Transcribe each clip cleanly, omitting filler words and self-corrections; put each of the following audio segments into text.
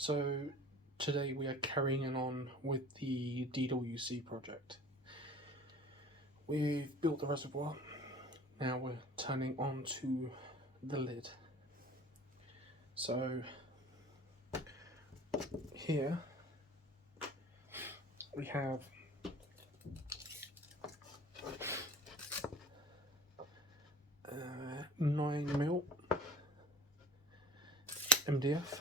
So today we are carrying on with the DWC project. We've built the reservoir, now we're turning on to the lid. So here we have uh, 9mm MDF,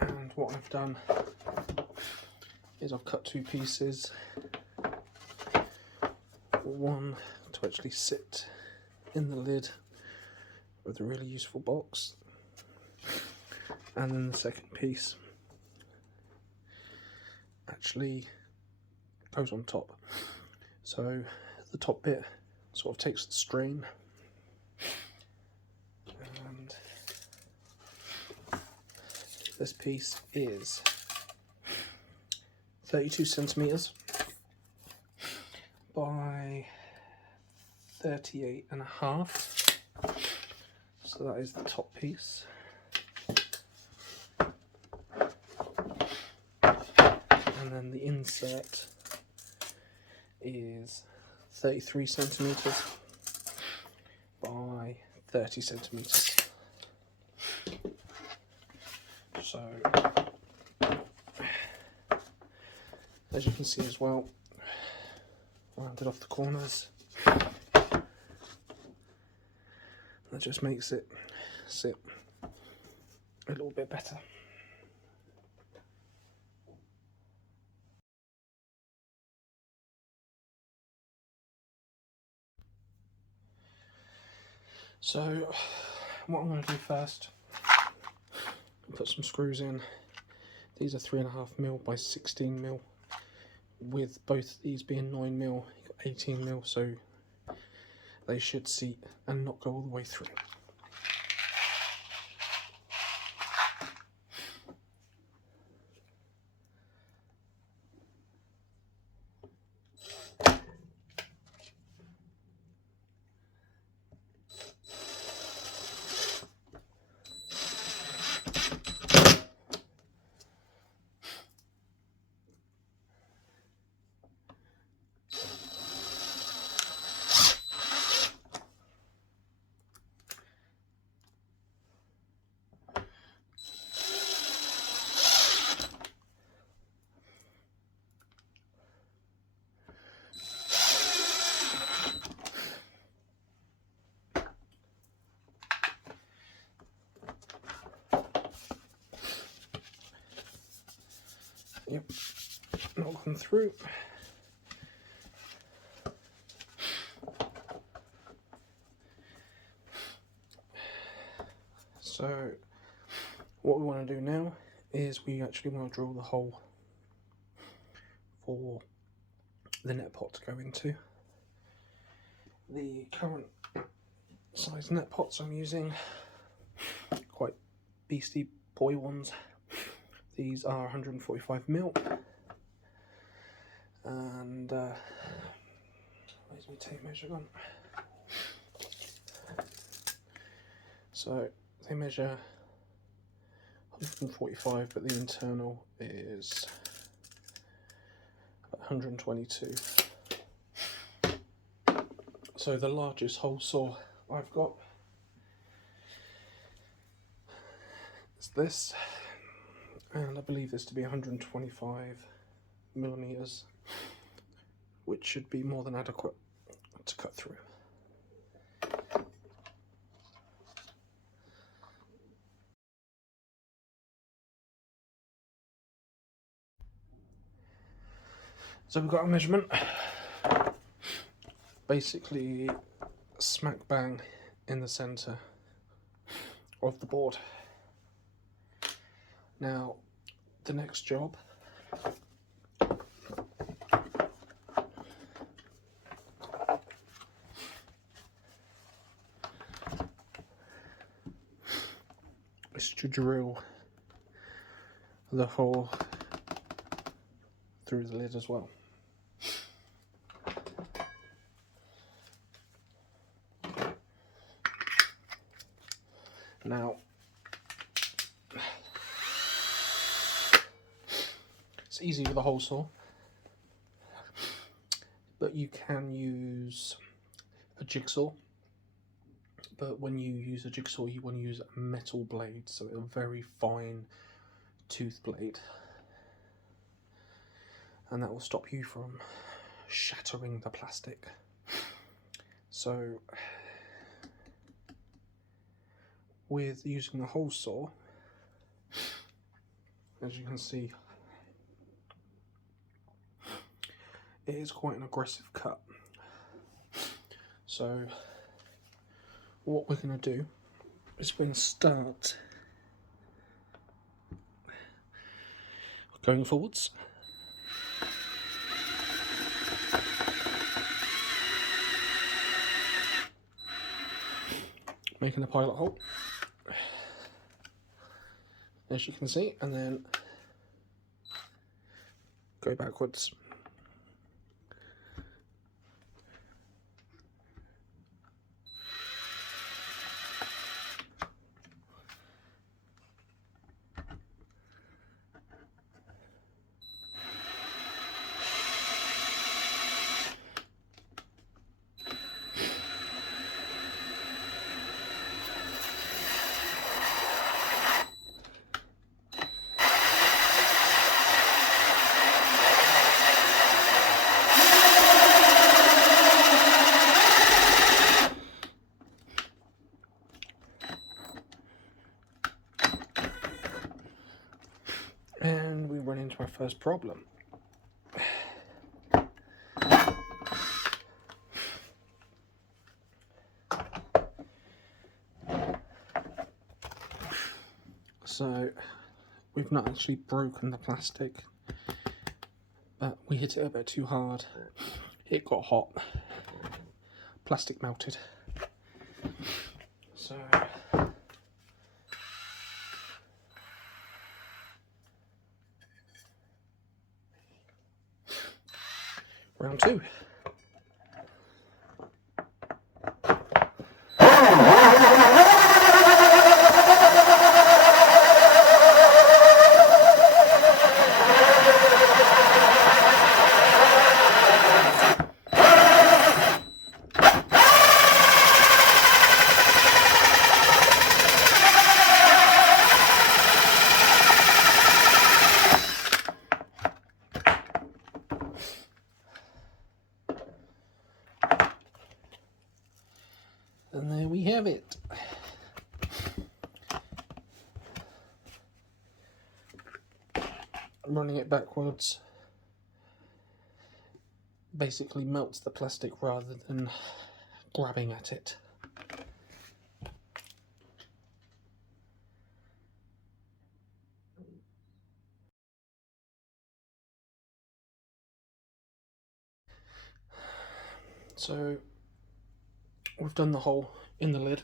and what I've done is I've cut two pieces, one to actually sit in the lid with a really useful box, and then the second piece actually goes on top. So the top bit sort of takes the strain, and this piece is 32 centimeters by 38.5. So that is the top piece. And then the insert is 33 centimeters by 30 centimeters. So, as you can see as well, rounded off the corners. That just makes it sit a little bit better. So what I'm going to do first, put some screws in. These are 3.5mm by 16mm, with both these being 9mm, 18mm, so they should seat and not go all the way through. Yep, not gone through. So what we want to do now is we actually want to drill the hole for the net pot to go into. The current size net pots I'm using, quite beastie boy ones. These are 145mm, and where's my tape measure gone? So they measure 145, but the internal is 122. So the largest hole saw I've got is this, and I believe this to be 125mm, which should be more than adequate to cut through. So we've got a measurement, basically smack bang in the centre of the board. Now the next job is to drill the hole through the lid as well. Now It's easy with a hole saw, but you can use a jigsaw. But when you use a jigsaw, you want to use a metal blade, so a very fine tooth blade, and that will stop you from shattering the plastic. So with using the hole saw, as you can see, it is quite an aggressive cut. So what we're going to do is we're going to start going forwards, making a pilot hole, as you can see, and then go backwards. And we run into our first problem. So we've not actually broken the plastic, but we hit it a bit too hard. It got hot. Plastic melted. So round two. And there we have it. Running it backwards basically melts the plastic rather than grabbing at it. So we've done the hole in the lid.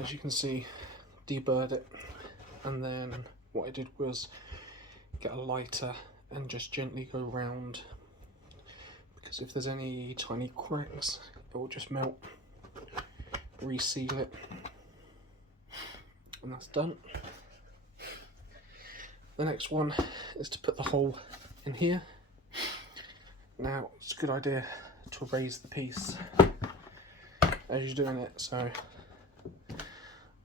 As you can see, deburred it, and then what I did was get a lighter and just gently go round, because if there's any tiny cracks it will just melt. Reseal it, and that's done. The next one is to put the hole in here. Now it's a good idea to raise the piece as you're doing it, so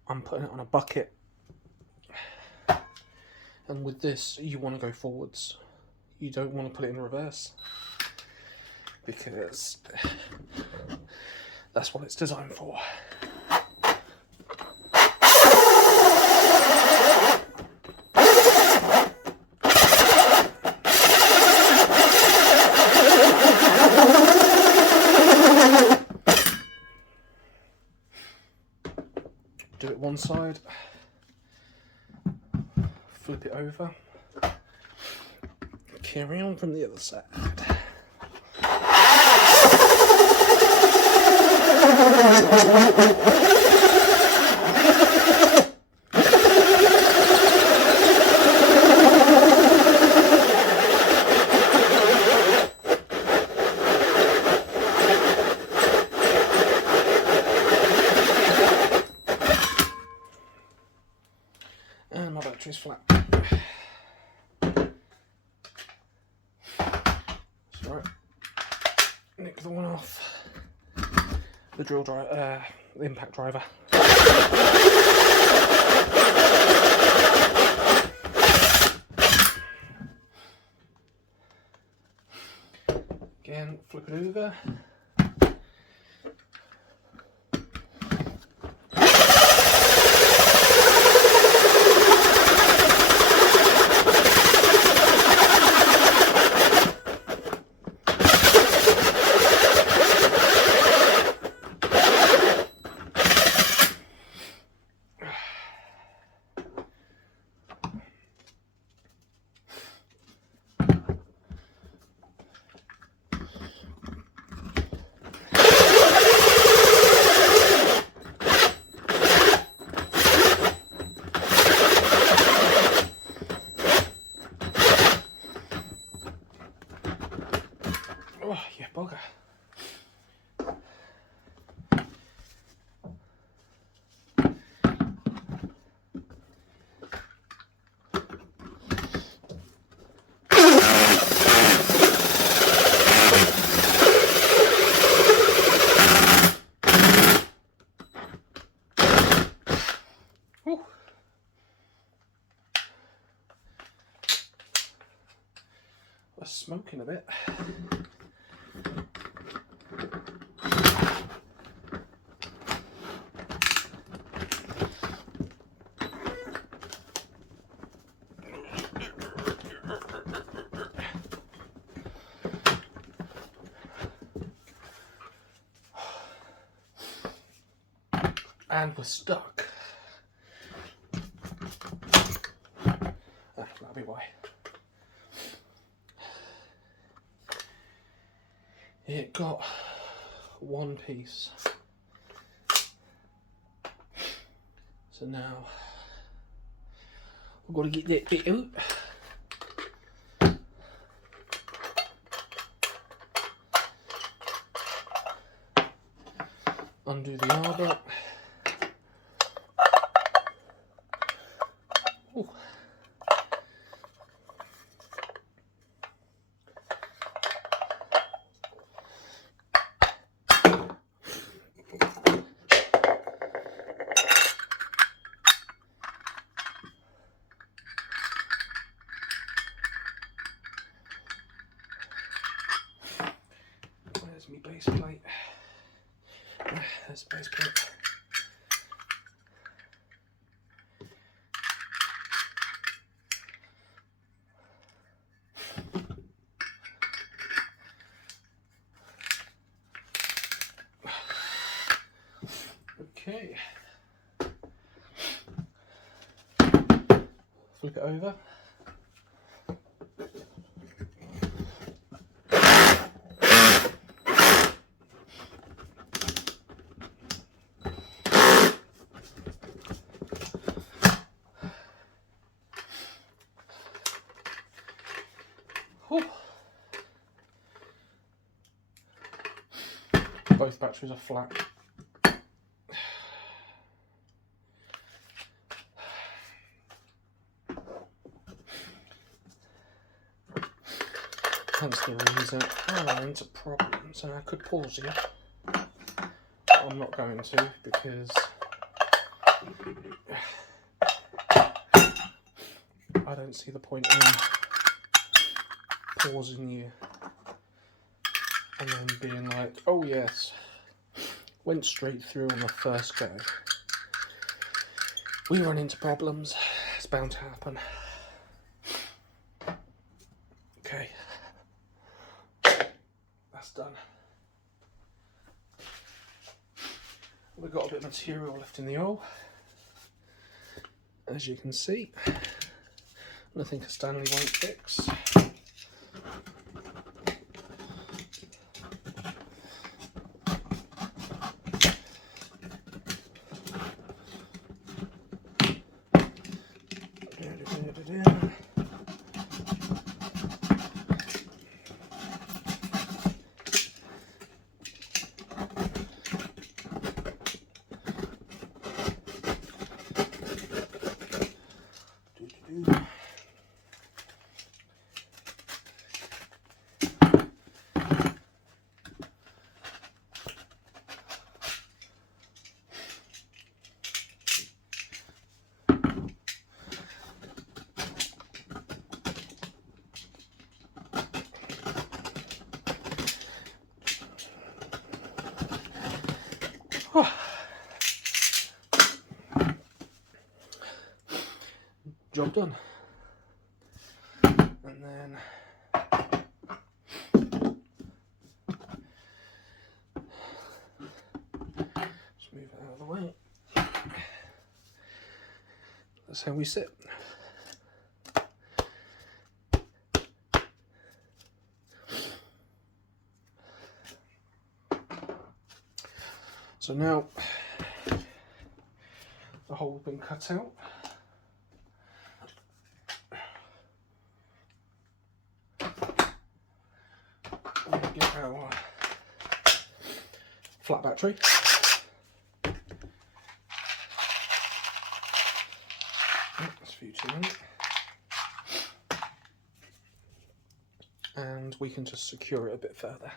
I'm putting it on a bucket, and with this you want to go forwards. You don't want to put it in reverse, because that's what it's designed for. Do it one side, flip it over, carry on from the other side. Right, nick the one off. The drill driver, the impact driver. Again, flip it over. Oh, you bugger. Whew. We're smoking a bit. And we're stuck. That'll be why. It got one piece. So now we've got to get that bit out. Undo the arbor. Ooh. Where's my base plate? There's the base plate. Okay. Flip it over. Whew. Both batteries are flat. Hence the reason I ran into problems, and I could pause here, but I'm not going to because I don't see the point in pausing you and then being like, oh yes, went straight through on the first go. We run into problems, it's bound to happen. Okay. That's done. We've got a bit of material left in the oil, as you can see. Nothing a Stanley won't fix. Job done. And then just move it out of the way. That's how we sit. So now the hole's been cut out. We get our flat battery. That's for you to know. And we can just secure it a bit further.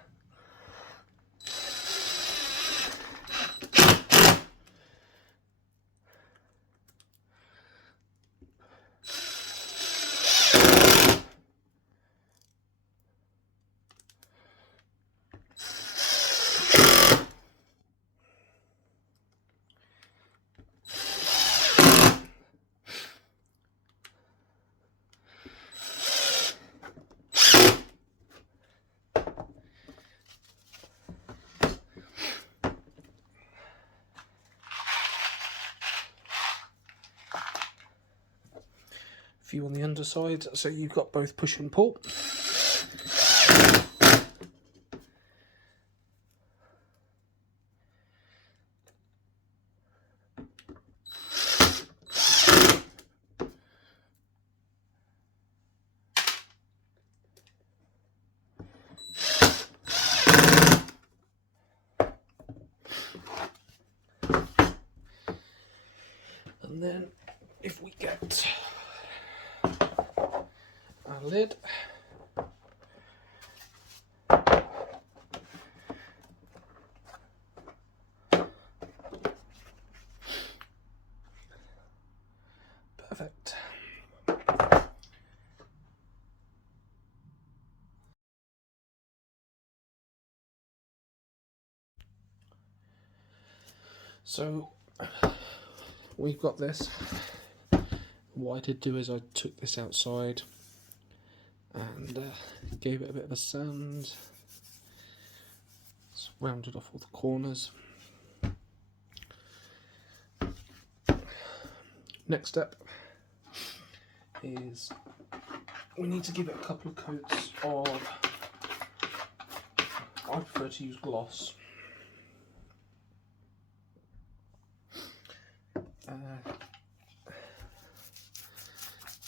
Few on the underside, so you've got both push and pull. And then if we get our lid, perfect. So we've got this. What I did do is I took this outside and gave it a bit of a sand, just rounded off all the corners. Next step is we need to give it a couple of coats of, I prefer to use gloss.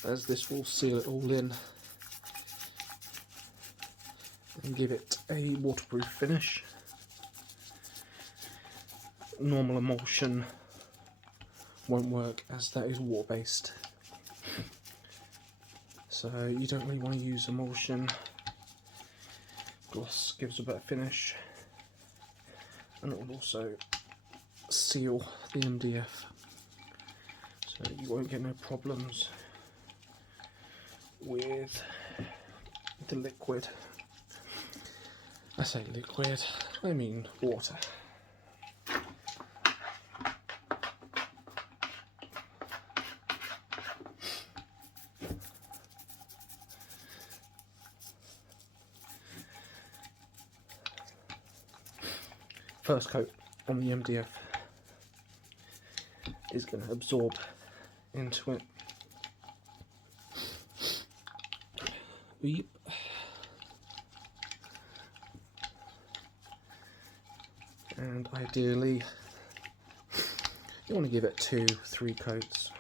As this will seal it all in and give it a waterproof finish. Normal emulsion won't work as that is water based, so you don't really want to use emulsion. Gloss gives a better finish and it will also seal the MDF, so you won't get no problems with the liquid. I say liquid, I mean water. First coat on the MDF is going to absorb into it. Yep. And ideally you want to give it 2-3 coats,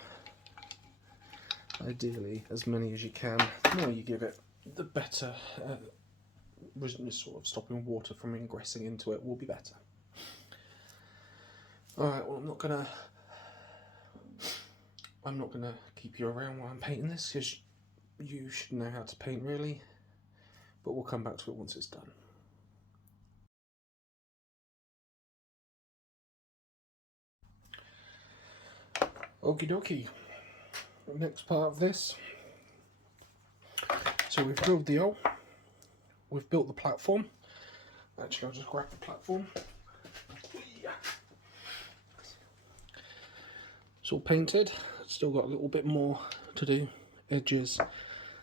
ideally as many as you can. The more you give it, the better. Sort of stopping water from ingressing into it will be better. Alright, well I'm not gonna keep you around while I'm painting this, because you should know how to paint really, but we'll come back to it once it's done. Okie dokie, the next part of this, so we've drilled the hole, we've built the platform. Actually, I'll just grab the platform. It's all painted, still got a little bit more to do, edges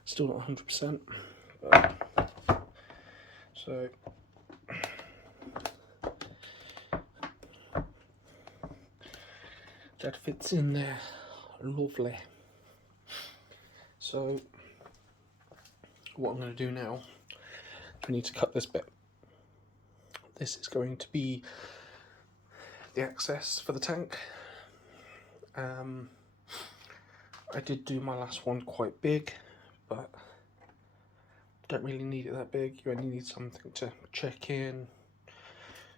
still not 100%, but, so that fits in there lovely. So what I'm going to do now, I need to cut this bit. This is going to be the access for the tank. I did do my last one quite big, but don't really need it that big. You only need something to check in,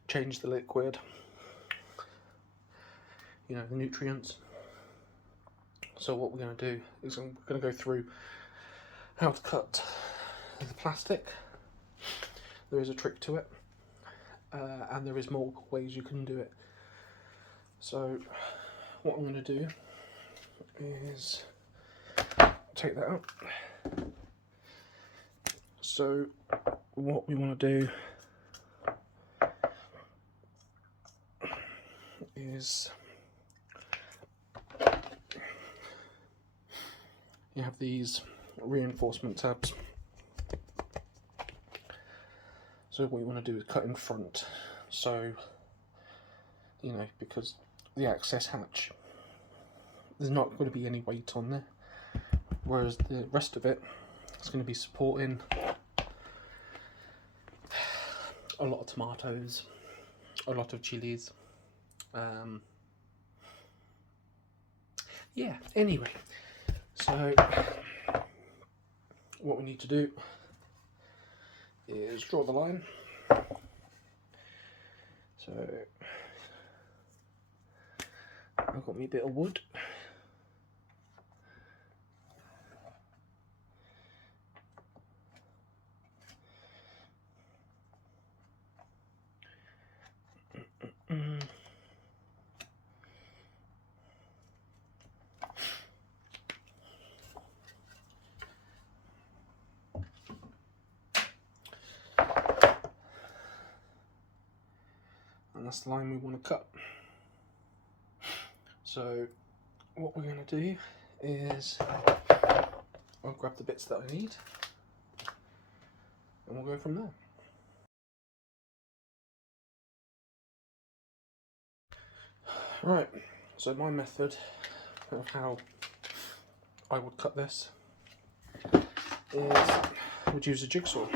change the liquid, you know, the nutrients. So what we're going to do is we're going to go through how to cut the plastic. There is a trick to it, and there is multiple ways you can do it. So what I'm going to do is take that out. So what we want to do is you have these reinforcement tabs. So what you want to do is cut in front, so you know, because the access hatch, there's not going to be any weight on there, whereas the rest of it is going to be supporting a lot of tomatoes, a lot of chilies. Yeah, anyway, so what we need to do is draw the line. So I've got me a bit of wood. And that's the line we want to cut. So what we're going to do is I'll grab the bits that I need and we'll go from there. Right, so my method of how I would cut this is I would use a jigsaw,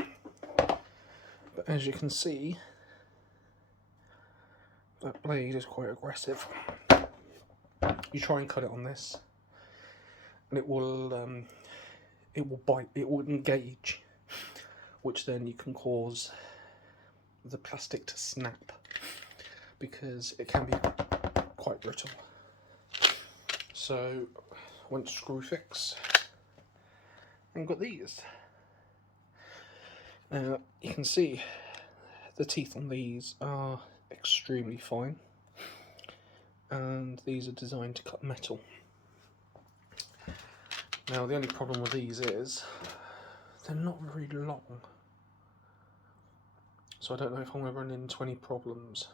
but as you can see, that blade is quite aggressive. You try and cut it on this and it will bite, it will engage, which then you can cause the plastic to snap because it can be quite brittle. So went to screw fix and got these. Now you can see the teeth on these are extremely fine, and these are designed to cut metal. Now the only problem with these is they're not very long, so I don't know if I'm going to run into any problems.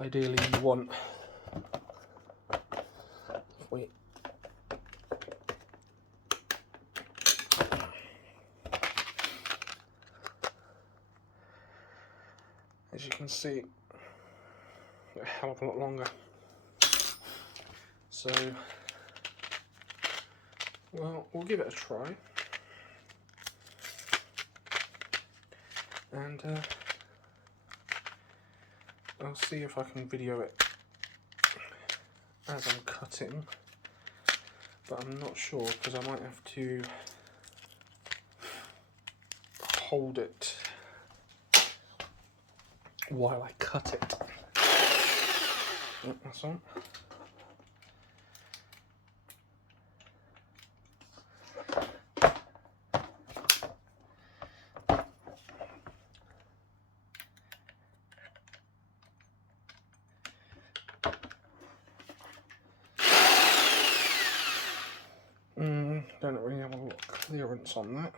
Ideally you want, wait, as you can see, a hell of a lot longer. So, well, we'll give it a try, and I'll see if I can video it as I'm cutting, but I'm not sure because I might have to hold it while I cut it. Yep, that's on. Don't really have a lot of clearance on that.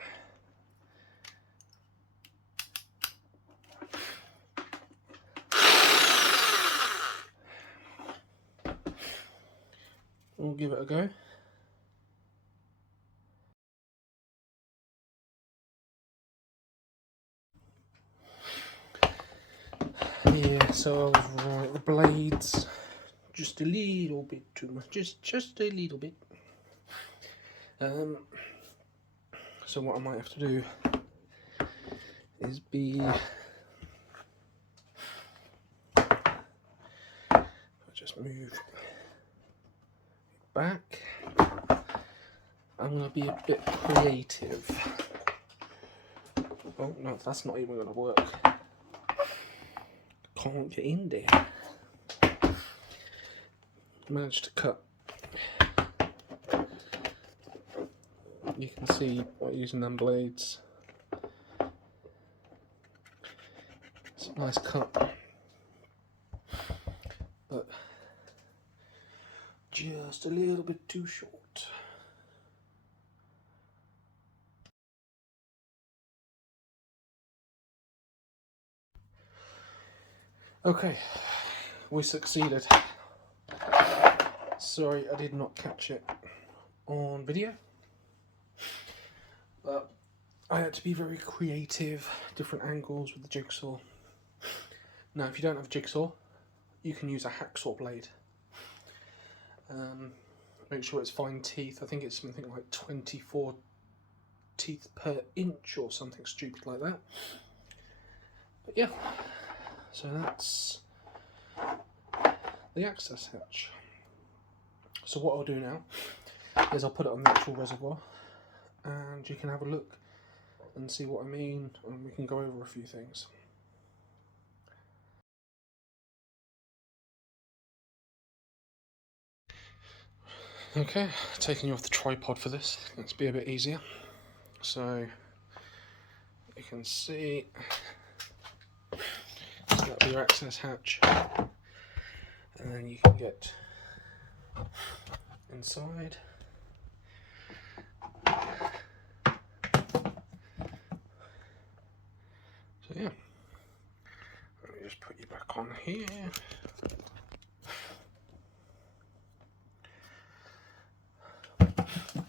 we'll give it a go. Yeah, so I was right, the blades just a little bit too much, just a little bit. So what I might have to do is just move back. I'm going to be a bit creative. Oh no, that's not even going to work. Can't get in there. Managed to cut. You can see by using them blades. It's a nice cut, but just a little bit too short. Okay, we succeeded. Sorry I did not catch it on video, but I had to be very creative, different angles with the jigsaw. Now if you don't have a jigsaw, you can use a hacksaw blade. Make sure it's fine teeth. I think it's something like 24 teeth per inch or something stupid like that. But yeah, so that's the access hatch. So what I'll do now is I'll put it on the actual reservoir and you can have a look and see what I mean, and we can go over a few things. Okay, taking you off the tripod for this, let's be a bit easier. So you can see that'll be your access hatch, and then you can get inside. So yeah, let me just put you back on here.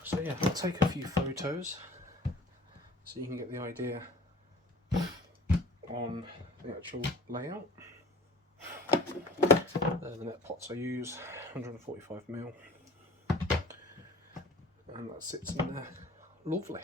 So yeah, I'll take a few photos so you can get the idea on the actual layout. The net pots I use, 145mm, and that sits in there lovely.